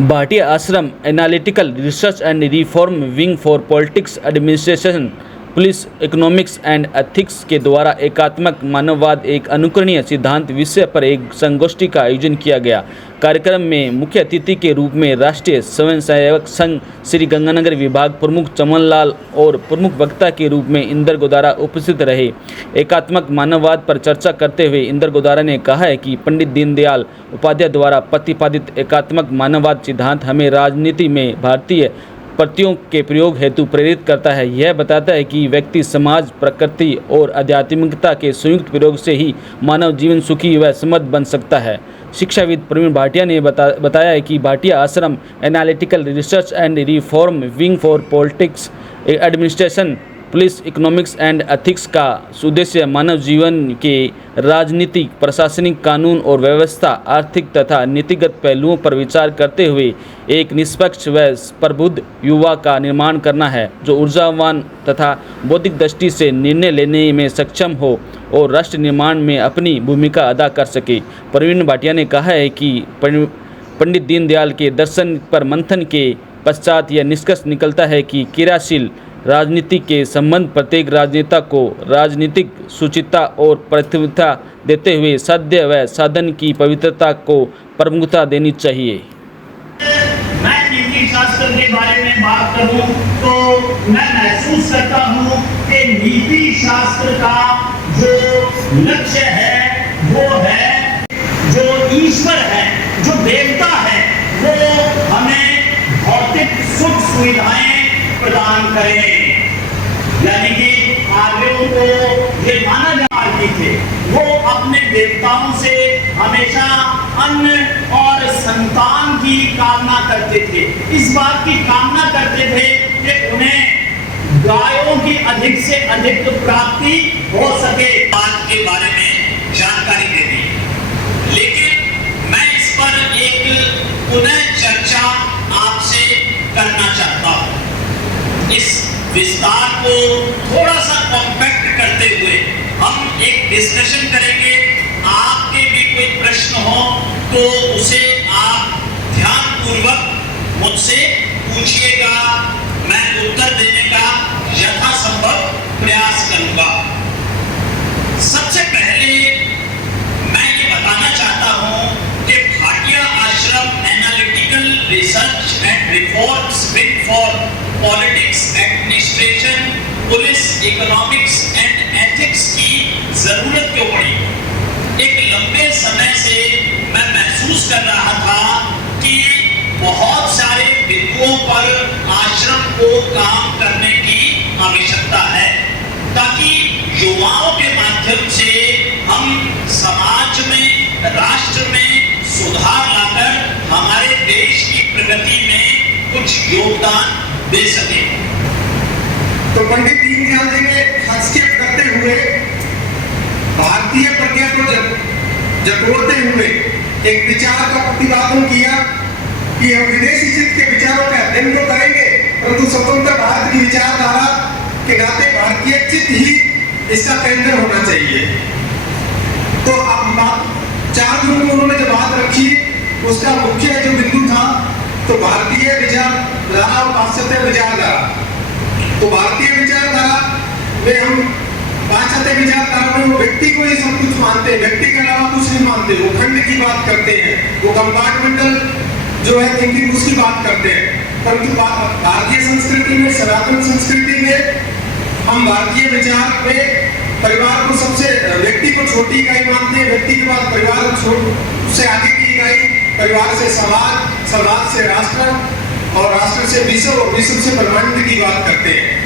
भाटिया आश्रम analytical research and reform wing for politics administration police economics and ethics के द्वारा एकात्मक मानववाद एक अनुकरणीय सिद्धांत विषय पर एक संगोष्ठी का आयोजन किया गया। कार्यक्रम में मुख्य अतिथि के रूप में राष्ट्रीय स्वयंसेवक संघ श्री गंगानगर विभाग प्रमुख चमन लाल और प्रमुख वक्ता के रूप में इंदर गोदारा उपस्थित रहे। एकात्मक मानववाद पर चर्चा करते हुए इंदर गोदारा ने कहा है कि पंडित दीनदयाल उपाध्याय द्वारा प्रतिपादित एकात्मक मानववाद सिद्धांत हमें राजनीति में भारतीय प्रतियों के प्रयोग हेतु प्रेरित करता है। यह बताता है कि व्यक्ति, समाज, प्रकृति और आध्यात्मिकता के संयुक्त प्रयोग से ही मानव जीवन सुखी व समृद्ध बन सकता है। शिक्षाविद प्रवीण भाटिया ने बताया है कि भाटिया आश्रम analytical research and reform wing for politics administration police economics and ethics का उद्देश्य मानव जीवन के राजनीतिक, प्रशासनिक, कानून और व्यवस्था, आर्थिक तथा नीतिगत पहलुओं पर विचार करते हुए एक निष्पक्ष व प्रबुद्ध युवा का निर्माण करना है, जो ऊर्जावान तथा बौद्धिक दृष्टि से निर्णय लेने में सक्षम हो और राष्ट्र निर्माण में अपनी भूमिका अदा कर सके। प्रवीण भाटिया ने कहा है कि पंडित दीनदयाल के दर्शन पर मंथन के पश्चात यह निष्कर्ष निकलता है कि क्रियाशील राजनीति के संबंध प्रत्येक राजनेता को राजनीतिक शुचिता और प्रतिबद्धता देते हुए साध्य व साधन की पवित्रता को प्रमुखता देनी चाहिए। मैं नीति शास्त्र के बारे में बात करूं तो मैं महसूस करता हूं कि नीति शास्त्र का जो लक्ष्य है वो है जो ईश्वर है, जो देवता है, वो हमें भौतिक सुख सुविधाएं प्रदान करें। यानी कि आर्यों को ये माना जाती थे, वो अपने देवताओं से हमेशा अन्न और संतान की कामना करते थे। इस बात की कामना करते थे कि उन्हें गायों की अधिक से अधिक प्राप्ति हो सके। बात के बारे में जानकारी दे दी, लेकिन मैं इस पर एक पुनः चर्चा आपसे करना चाहता हूं। इस विस्तार को थोड़ा सा कॉम्पैक्ट करते हुए हम एक डिस्कशन करेंगे। आपके भी कोई प्रश्न हो तो उसे आप ध्यानपूर्वक मुझसे पूछिएगा, मैं उत्तर देने का यथासंभव प्रयास करूंगा। सबसे पहले मैं ये बताना चाहता हूं कि भाटिया आश्रम analytical research and reforms wing for politics administration police economics and ethics की जरूरत क्यों पड़ी। एक लंबे समय से मैं महसूस कर रहा था कि बहुत सारे बिंदुओं पर आश्रम को काम करने की आवश्यकता है, ताकि युवाओं के माध्यम से हम समाज में, राष्ट्र में सुधार लाकर हमारे देश की प्रगति में कुछ योगदान दे सके। तो पंडित दीनदयाल जी ने हस्तक्षेप करते हुए भारतीय प्रज्ञा को जटोरते हुए एक विचार का प्रतिपादन किया कि हम विदेशी चित्त के विचारों का अध्ययन तो करेंगे, परंतु स्वतंत्र भारत की विचारधारा के नाते भारतीय चित्त ही इसका केंद्र होना चाहिए। तो अब चार बिंदु उन्होंने जो बात रखी, उसका मुख्य जो बिंदु था तो भारतीय विचारधारा और पाश्चात्य विचारधारा। तो भारतीय विचारधारा में हम पाश्चात्य विचारधारा में वो व्यक्ति को ही सब कुछ मानते हैं, व्यक्ति के अलावा कुछ नहीं मानते। वो खंड की बात करते हैं, वो कंपार्टमेंटल जो है थिंकिंग उसकी बात करते हैं। परंतु भारतीय संस्कृति में, सनातन संस्कृति में हम भारतीय विचार में परिवार को सबसे, व्यक्ति को छोटी इकाई मानते हैं, व्यक्ति के बाद परिवार से आगे की इकाई, परिवार से समाज, समाज से राष्ट्र और राष्ट्र से विश्व और विश्व से ब्रह्मांड की बात करते हैं।